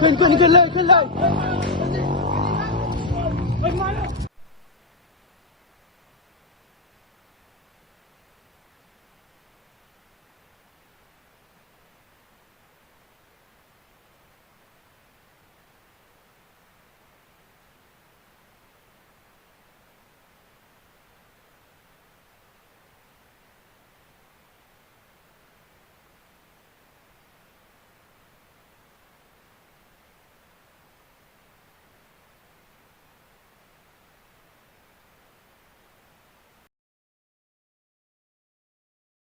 كلاي كلاي